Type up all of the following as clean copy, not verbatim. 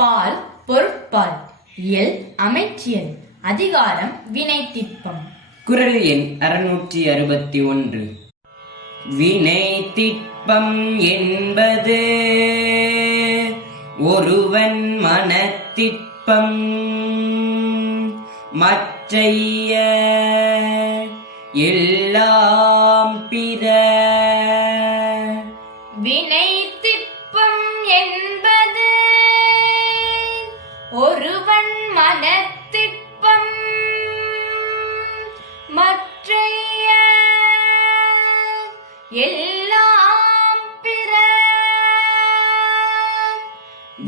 பால் பொருட்பால் இயல் அமைச்சியல் அதிகாரம் வினைத்திட்பம். குறள் எண் 661. வினைத்திட்பம் என்பது ஒருவன் மனத்திட்பம் மற்றைய எல்லாம் பிற. வினைத்திட்பம் என்பது ஒருவன் மனத்திட்பம் மற்றைய எல்லாம் பிற.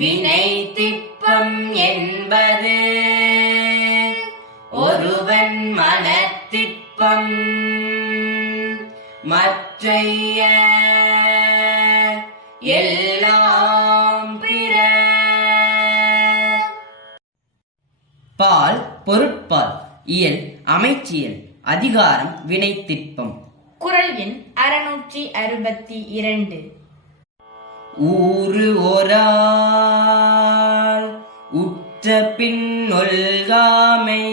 வினைத்திட்பம் என்பது ஒருவன் மனத்திட்பம் மற்றைய எல்லாம் பிற. பால் பொருட்பால் இயல் அமைச்சியல் அதிகாரம் வினைத்திட்பம். குறள் எண் 662. ஊறு ஒராள் உற்ற பின் ஒல்காமை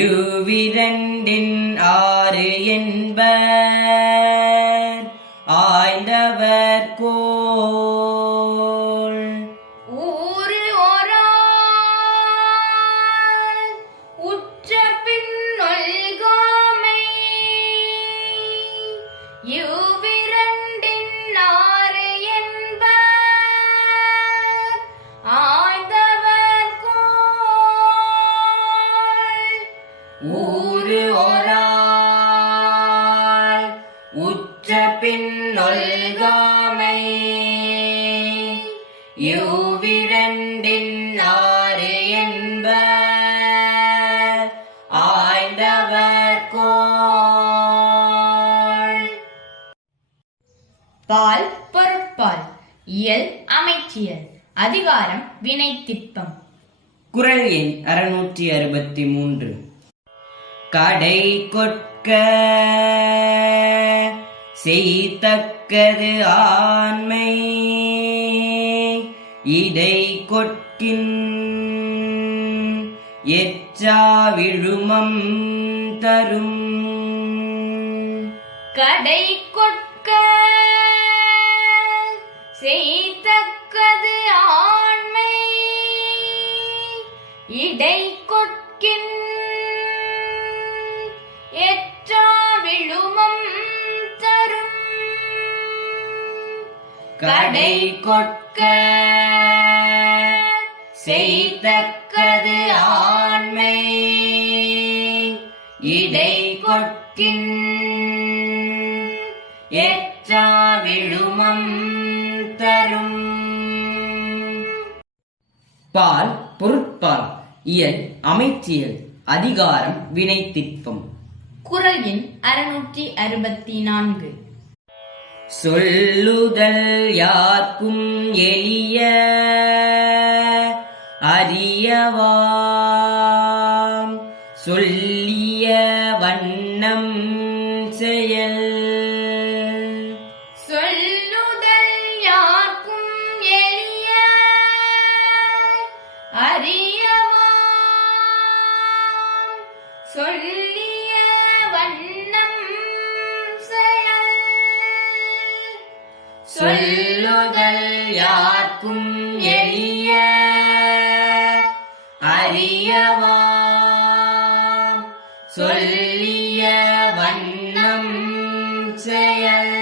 இவ்விரண்டின் ஆறு என்பர் ஆய்ந்தவர் கோள். ஊறு ஒராள் உற்ற பின் ஒல்காமை இவ்விரண்டின் ஆறு என்பர் ஆய்ந்தவர் கோள். ஊறு ஒராள் உற்ற பின் ஒல்காமை இவ்விரண்டின் ஆறு என்பர் ஆய்ந்தவர் கோள். பால் பொருட்பால் இயல் அமைச்சியல் அதிகாரம் வினைத்திட்பம். குறள் எண் 663. கடை கொட்க செய்தக்கது ஆண்மை இடை கொட்கின் எற்றா விழுமம் தரும். கடை கொட்க செய்தக்கது ஆண்மை இடை கொட்கின் எற்றா விழுமம் தரும். கடை கொட்க செய்தக்கது ஆண்மை இடை கொட்கின் எற்றா விழுமம் தரும். பால் பொருட்பால் இயல் அமைச்சியல் அதிகாரம் வினைத்திட்பம். குறள் எண் 664. சொல்லுதல் யார்க்கும் எளிய அறியவாம் சொல்லிய வண்ணம் செயல். சொல்லுதல் யார்க்கும் எளிய அறியவாம் சொல்லிய வண்ணம் செயல். சொல்லுதல் யார்க்கும் எளிய அறியவாம் சொல்லிய வண்ணம் செயல்.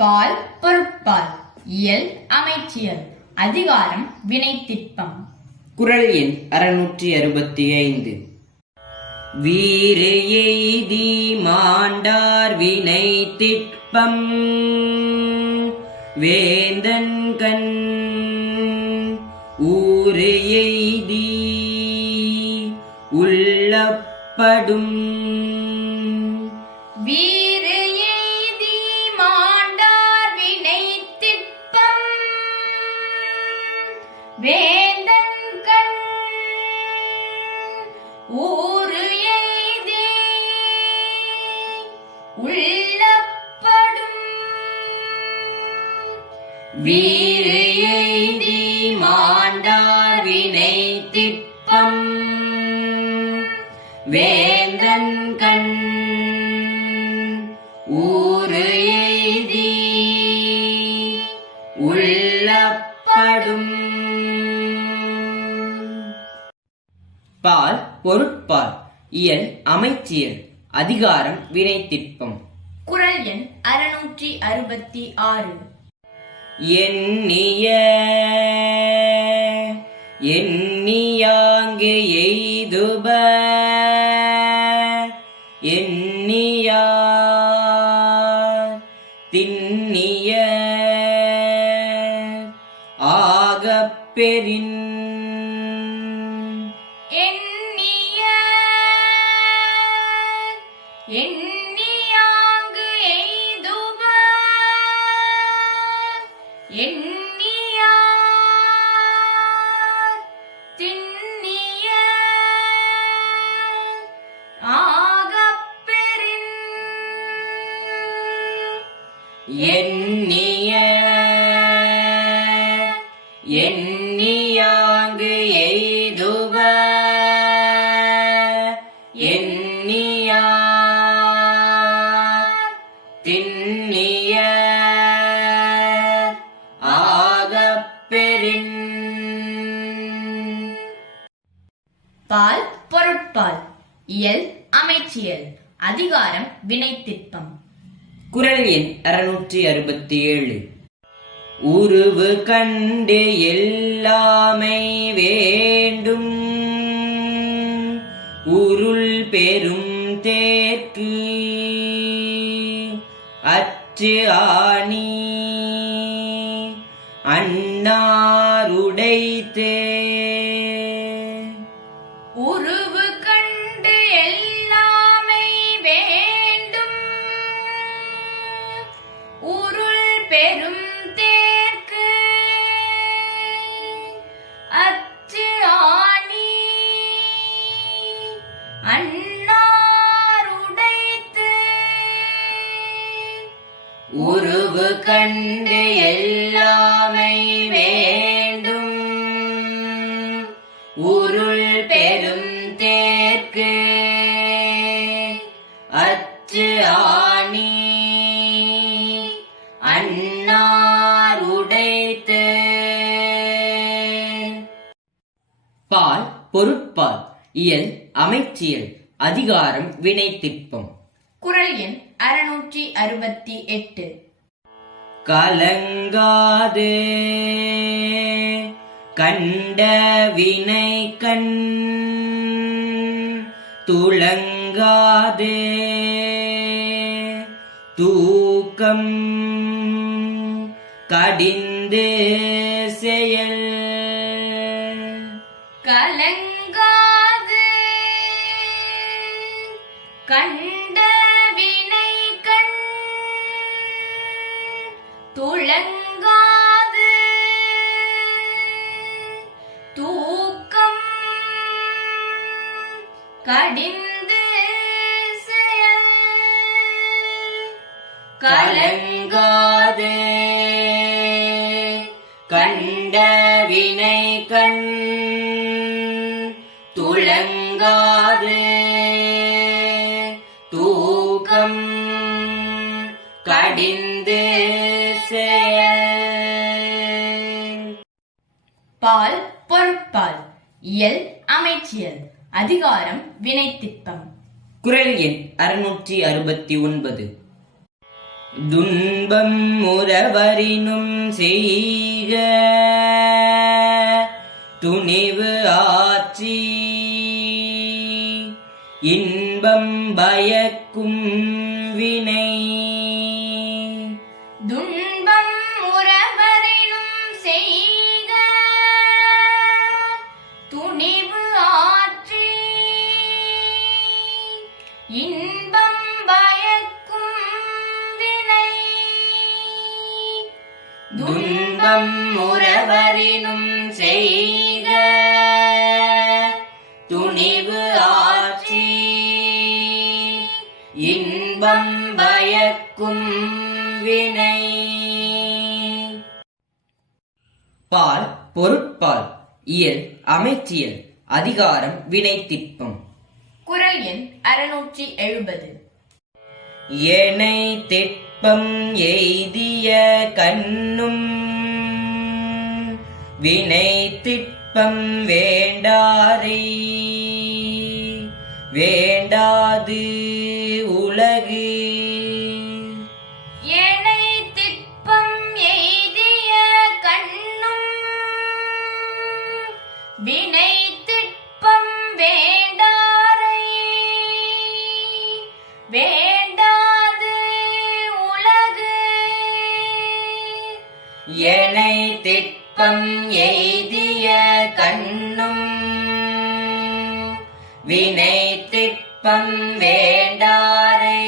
பால் பொருட்பால் இயல் அமைச்சியல் அதிகாரம் வினைத்திட்பம். குறள் எண் 665. வீறு எய்தி மாண்டார் வினைத்திட்பம் வேந்தன் கண் ஊறு எய்தி உள்ளப்படும். வீறு எய்தி மாண்டார் வினைத்திட்பம் வேந்தன் கண் ஊறு எய்தி உள்ளப்படும். வீறு எய்தி மாண்டார் வினை திட்பம் வேந்தன் கண் ஊறு எய்தி உள்ளப்படும். பால் பொருட்பால் இயல் அமைச்சியல் அதிகாரம் வினைத்திட்பம். குறள் எண் 666. எண்ணிய எண்ணியாங்கு எய்துப எண்ணியார் திண்ணிய ஆகப்பெறின். எண்ணியாங்கு எய்துப எண்ணியார் திண்ணிய ஆகப்பெறின். எண்ணிய எண்ணியாங்கு எய்துப எண்ணியார் திண்ணிய ஆகப்பெறின். பால் பொருட்பால் இயல் அமைச்சியல் அதிகாரம் வினைத்திட்பம். குறள் எண் 667. உருவு கண்டு எல்லாமை வேண்டும் உருள் பெரும் தேர்க்கு அச்சு ஆணி அன்னாருடைத்தே. உருவு கண்டு எல்லாமை வேண்டும் உருள் பெரும் தேர்க்கு அச்சு ஆணி அன்னாருடைத்து. உருவு கண்டு எல்லாமை வேண்டும் உருள் பெரும் தேர்க்கு அச்சு ஆணி அன்னாருடைத்து. பால் பொருட்பால் இயல் அமைச்சியல் அதிகாரம் வினைத்திட்பம். குறள் எண் 668. கலங்காது கண்ட வினை கண் துளங்காது தூக்கம் கடிந்து செயல். கலங்காது கண்ட வினை கண் துளங்காது தூக்கம் கடிந்து செயல். கலங்காது கண்ட வினை கண் துளங்காது தூக்கம் கடிந்து செயல். பால் பொருட்பால் இயல் அமைச்சியல் அதிகாரம் வினைத்திட்பம். குறள் எண் 669. துன்பம் முறவரினும் செய்க துணிவு ஆற்றி இன்பம் பயக்கும் வினை. துன்பம் உறவரினும் செய்க துணிவு ஆற்றி இன்பம் பயக்கும் வினை. துன்பம் முறவரினும் செய்க துணிவு ஆற்றி இன்பம் பயக்கும் வினை. பால் பொருட்பால் இயல் அமைச்சியல் அதிகாரம் வினைத்திட்பம். குறள் எண் 670. ஏனை திட்பம் எய்திய கண்ணும் வினை திட்பம் வேண்டாரை வேண்டாது உலகு. ஏனை திட்பம் எய்திய கண்ணும் வினை திட்பம் வேண்டாரை வேண்டாது உலகு. ஏனை திட்பம் எய்திய கண்ணும் வினை திட்பம் வேண்டாரை